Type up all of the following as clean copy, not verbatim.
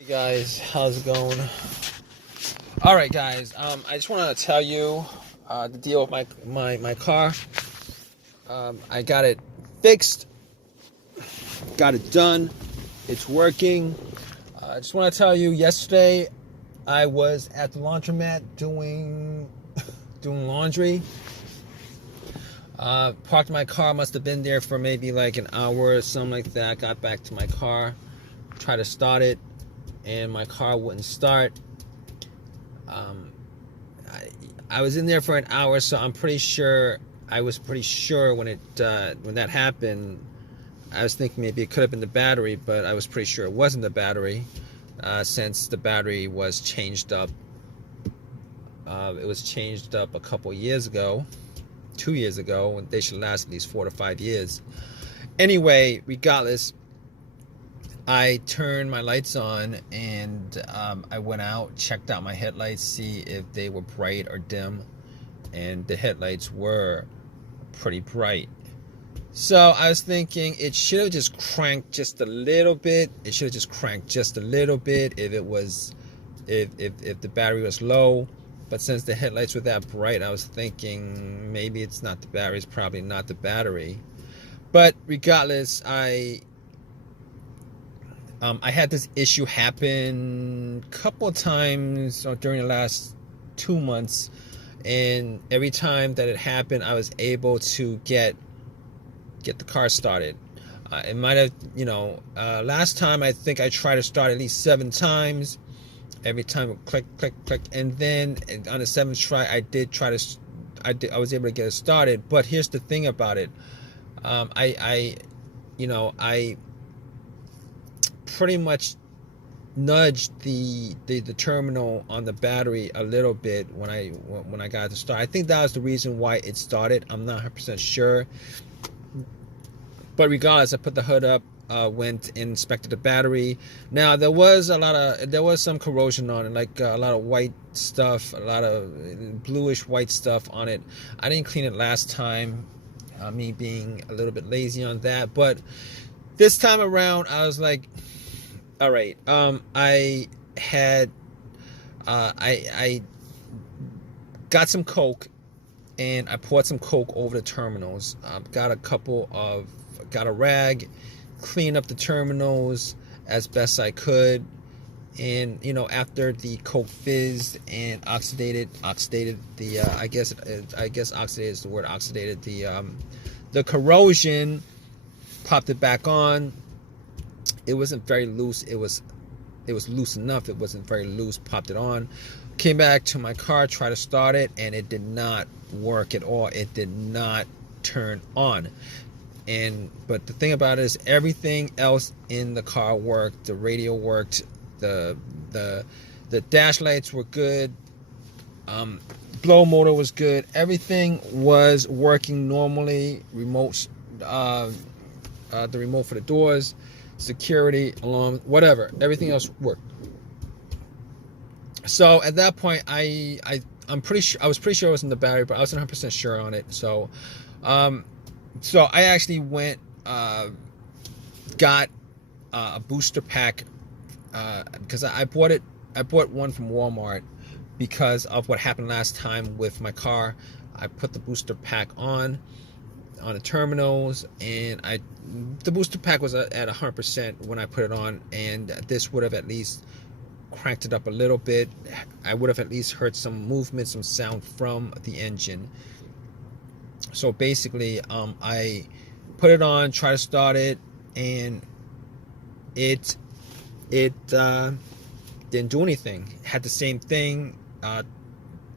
Hey guys, how's it going? All right, guys. I just want to tell you the deal with my car. I got it fixed, got it done. It's working. I just want to tell you. Yesterday, I was at the laundromat doing laundry. Parked my car. Must have been there for maybe like an hour or something like that. Got back to my car, tried to start it, and my car wouldn't start. I was in there for an hour, so I'm pretty sure. I was pretty sure when that happened. I was thinking maybe it could have been the battery, but I was pretty sure it wasn't the battery, since the battery was changed up. It was changed up a couple years ago, 2 years ago, and they should last at least 4 to 5 years. Anyway, regardless, I turned my lights on and I went out, checked out my headlights, see if they were bright or dim, and the headlights were pretty bright. So I was thinking it should have just cranked just a little bit. It should have just cranked just a little bit if the battery was low. But since the headlights were that bright, I was thinking maybe it's not the battery. It's probably not the battery. But regardless, I had this issue happen a couple of times during the last 2 months, and every time that it happened, I was able to get the car started. It might have, last time I think I tried to start at least 7 times. Every time it would click, click, click, and then on the 7th try, I was able to get it started. But here's the thing about it. I pretty much nudged the terminal on the battery a little bit when I got it to start. I think that was the reason why it started. I'm not 100% sure, but regardless, I put the hood up, went and inspected the battery. Now there was some corrosion on it, like a lot of white stuff, a lot of bluish white stuff on it. I didn't clean it last time, me being a little bit lazy on that, but this time around I was like, all right. I got some Coke, and I poured some Coke over the terminals. Got a rag, cleaned up the terminals as best I could, and after the Coke fizzed and oxidated the I guess oxidated is the word, oxidated the corrosion, popped it back on. It wasn't very loose. It was loose enough. It wasn't very loose. Popped it on. Came back to my car, tried to start it, and it did not work at all. It did not turn on. But the thing about it is everything else in the car worked. The radio worked. The dash lights were good. Blow motor was good. Everything was working normally. Remotes, the remote for the doors, security, alarm, whatever. Everything else worked. So at that point, I was pretty sure it was in the battery, but I wasn't 100% sure on it. So I actually went, got a booster pack, because I bought one from Walmart because of what happened last time with my car. I put the booster pack on the terminals, and the booster pack was at 100% when I put it on, and this would have at least cranked it up a little bit. I would have at least heard some movement, some sound from the engine. So basically, I put it on, try to start it, and it didn't do anything. Had the same thing, heard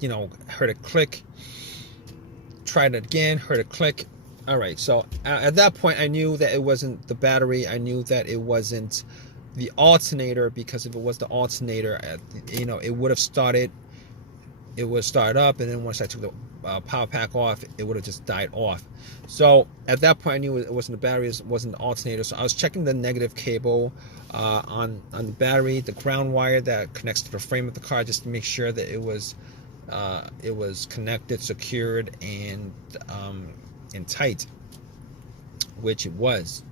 a click, tried it again, heard a click. All right, so at that point, I knew that it wasn't the battery. I knew that it wasn't the alternator, because if it was the alternator, it would have started. It would start up, and then once I took the power pack off, it would have just died off. So at that point, I knew it wasn't the battery, it wasn't the alternator. So I was checking the negative cable on the battery, the ground wire that connects to the frame of the car, just to make sure that it was connected, secured, and tight, which it was.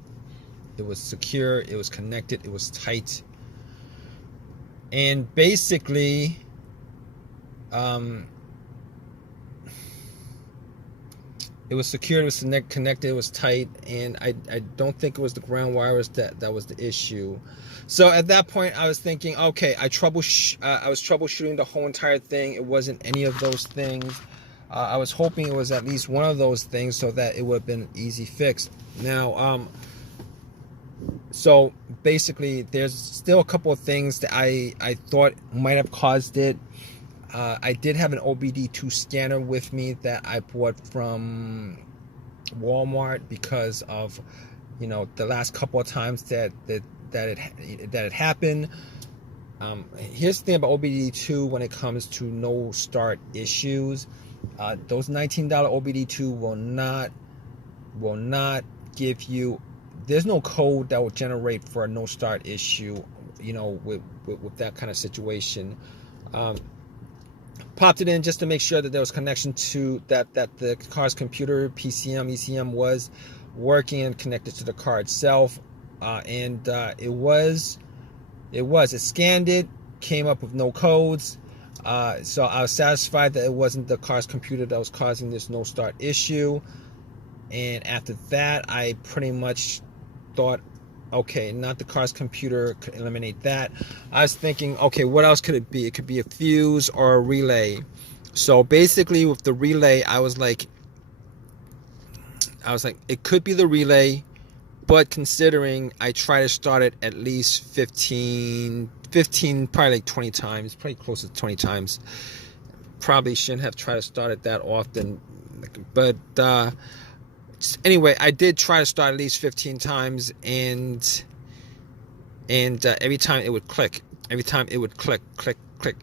It was secure, it was connected, it was tight. And basically, um, it was secured, it was connected, it was tight, and I don't think it was the ground wires that was the issue. So at that point, I was thinking, okay, I was troubleshooting the whole entire thing. It wasn't any of those things. I was hoping it was at least one of those things so that it would have been an easy fix. Now, so basically, there's still a couple of things that I thought might have caused it. I did have an OBD2 scanner with me that I bought from Walmart because of, the last couple of times that it happened. Here's the thing about OBD2 when it comes to no start issues. Those $19 OBD2 will not give you. There's no code that will generate for a no start issue. With that kind of situation. Popped it in just to make sure that there was connection to that the car's computer, PCM, ECM was working and connected to the car itself. And it was. It scanned it, came up with no codes. So I was satisfied that it wasn't the car's computer that was causing this no start issue. And after that, I pretty much thought, okay, not the car's computer, could eliminate that. I was thinking, okay, what else could it be? It could be a fuse or a relay. So basically with the relay, I was like, it could be the relay, but considering I try to start it at least 15, probably like 20 times, probably close to 20 times. Probably shouldn't have tried to start it that often. But anyway, I did try to start at least 15 times, and every time it would click. Every time it would click.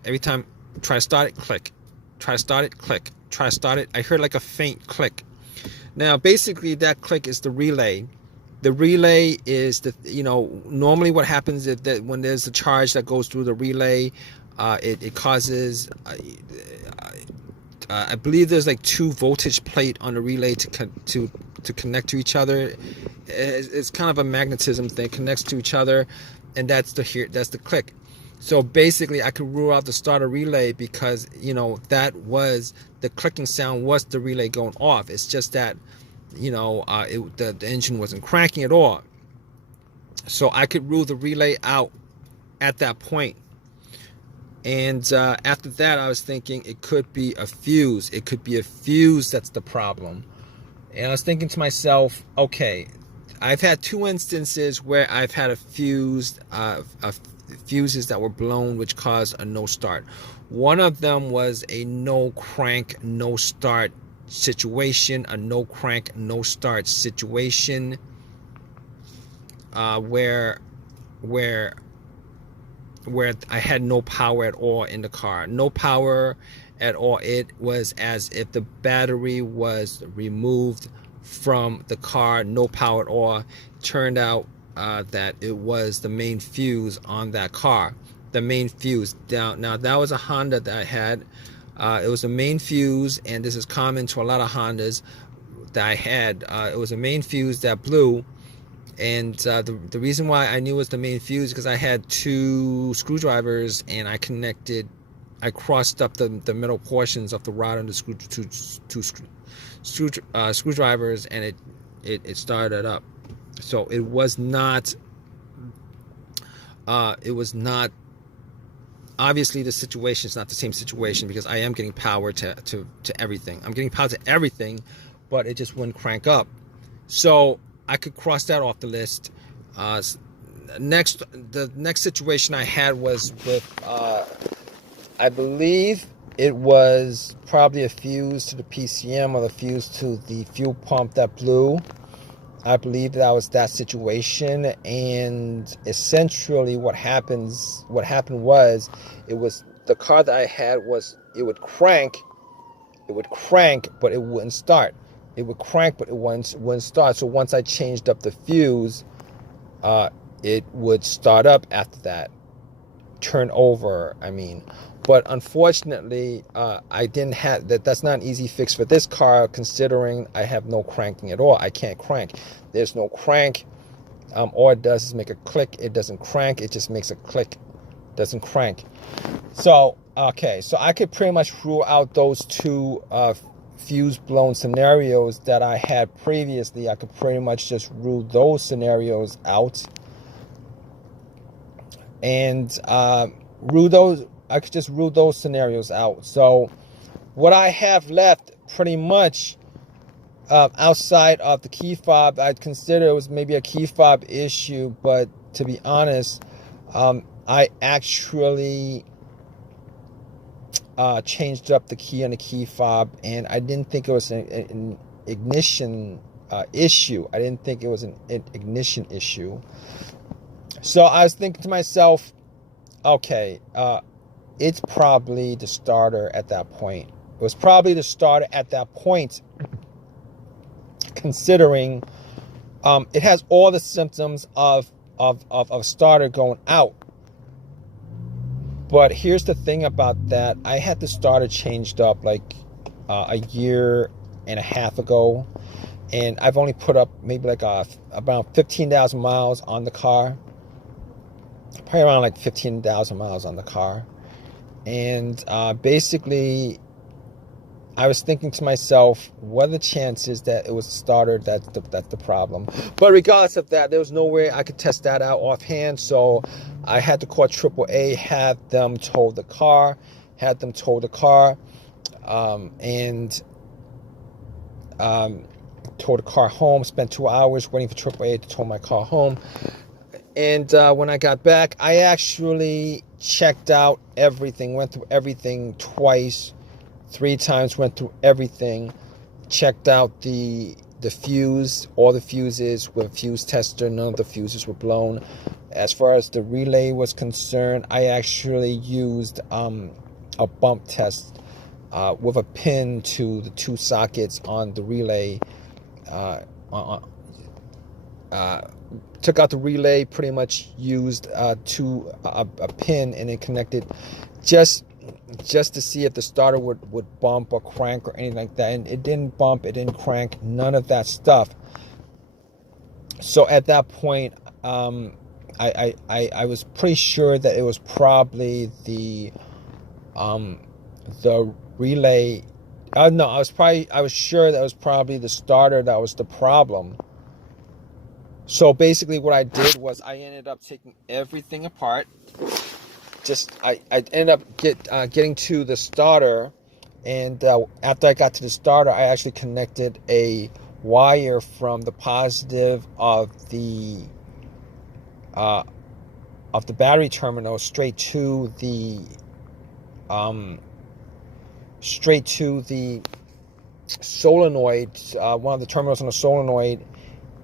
Every time try to start it, click. Try to start it, click. Try to start it. I heard like a faint click. Now, basically, that click is the relay. The relay is normally what happens is that when there's a charge that goes through the relay, it causes, I believe there's like 2 voltage plate on the relay to connect to each other. It's kind of a magnetism thing, connects to each other, and that's the click. So basically, I could rule out the starter relay because that was the clicking sound was the relay going off. It's just that the engine wasn't cranking at all. So I could rule the relay out at that point. And after that, I was thinking it could be a fuse. It could be a fuse that's the problem. And I was thinking to myself, okay, I've had 2 instances where I've had a fuse, fuses that were blown, which caused a no start. One of them was a no crank, no start situation, a no crank, no start situation, where I had no power at all in the car. No power at all. It was as if the battery was removed from the car. No power at all. Turned out that it was the main fuse on that car. The main fuse. Now that was a Honda that I had. It was a main fuse, and this is common to a lot of Hondas that I had. It was a main fuse that blew. And the reason why I knew it was the main fuse because I had 2 screwdrivers, and I crossed up the middle portions of the rod and the screwdrivers, and it started up. So it was not. Obviously, the situation is not the same situation because I am getting power to everything. I'm getting power to everything, but it just wouldn't crank up. So I could cross that off the list. The next situation I had was with, I believe it was probably a fuse to the PCM or the fuse to the fuel pump that blew. I believe that was that situation, and essentially what happened was it was the car that I had it would crank, but it wouldn't start. It would crank, but it wouldn't start. So once I changed up the fuse, it would start up after that. Turn over, I mean. But unfortunately, I didn't have that. That's not an easy fix for this car, considering I have no cranking at all. I can't crank. There's no crank. All it does is make a click. It doesn't crank. It just makes a click. doesn't crank. So okay, so I could pretty much rule out those two fuse blown scenarios that I had previously. I could pretty much just rule those scenarios out, and I could just rule those scenarios out. So what I have left pretty much outside of the key fob, I'd consider it was maybe a key fob issue, but to be honest, I actually changed up the key on the key fob, and I didn't think it was an ignition issue. I didn't think it was an ignition issue. So I was thinking to myself, okay, it's probably the starter at that point. It was probably the starter at that point, considering it has all the symptoms of starter going out. But here's the thing about that. I had the starter changed up like a year and a half ago, and I've only put up maybe like about 15,000 miles on the car. Probably around like 15,000 miles on the car. And basically, I was thinking to myself, what are the chances that it was a starter that's the problem? But regardless of that, there was no way I could test that out offhand. So I had to call AAA, had them tow the car, and tow the car home. Spent 2 hours waiting for AAA to tow my car home. And when I got back, I actually checked out everything, went through everything twice, 3 times, went through everything, checked out the fuse, all the fuses with a fuse tester, none of the fuses were blown. As far as the relay was concerned, I actually used a bump test with a pin to the 2 sockets on the relay. Took out the relay, pretty much used a pin, and it connected just to see if the starter would bump or crank or anything like that. And it didn't bump, it didn't crank, none of that stuff. So at that point, I was pretty sure that it was probably the relay. No, I was sure that it was probably the starter that was the problem. So basically what I did was I ended up taking everything apart. I ended up getting to the starter, and after I got to the starter, I actually connected a wire from the positive of the battery terminal straight to the solenoid, one of the terminals on the solenoid.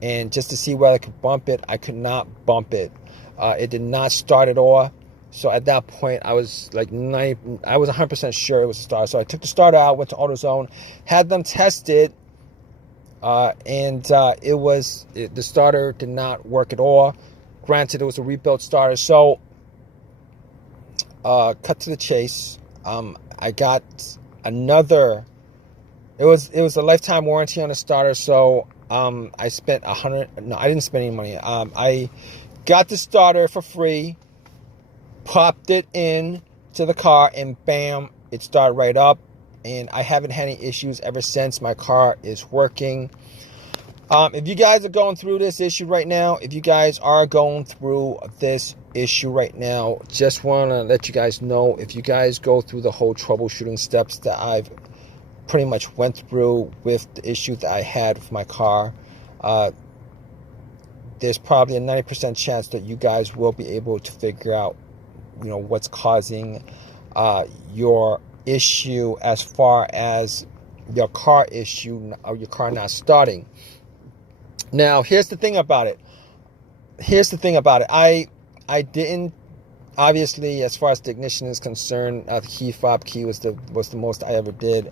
And just to see whether I could bump it, I could not bump it. It did not start at all. So at that point, I was like I was 100% sure it was a starter. So I took the starter out, went to AutoZone, had them test it, and the starter did not work at all. Granted, it was a rebuilt starter. So cut to the chase. I got another. It was a lifetime warranty on the starter. So I spent $100. No, I didn't spend any money. I got the starter for free, popped it in to the car, and bam, it started right up. And I haven't had any issues ever since. My car is working. If you guys are going through this issue right now, just want to let you guys know, if you guys go through the whole troubleshooting steps that I've pretty much went through with the issue that I had with my car, there's probably a 90% chance that you guys will be able to figure out, what's causing your issue as far as your car issue or your car not starting. Now, here's the thing about it. I didn't, obviously, as far as the ignition is concerned, the key fob key was the most I ever did.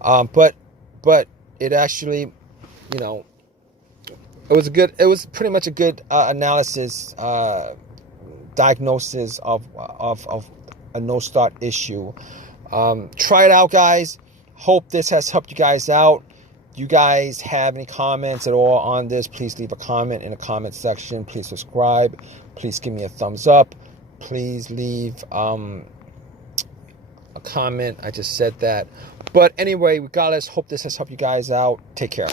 But it actually, it was pretty much a good analysis, diagnosis of a no start issue. Try it out, guys. Hope this has helped you guys out. You guys have any comments at all on this, please leave a comment in the comment section. Please subscribe. Please give me a thumbs up. please leave a comment. I just said that. But anyway, regardless, hope this has helped you guys out. Take care.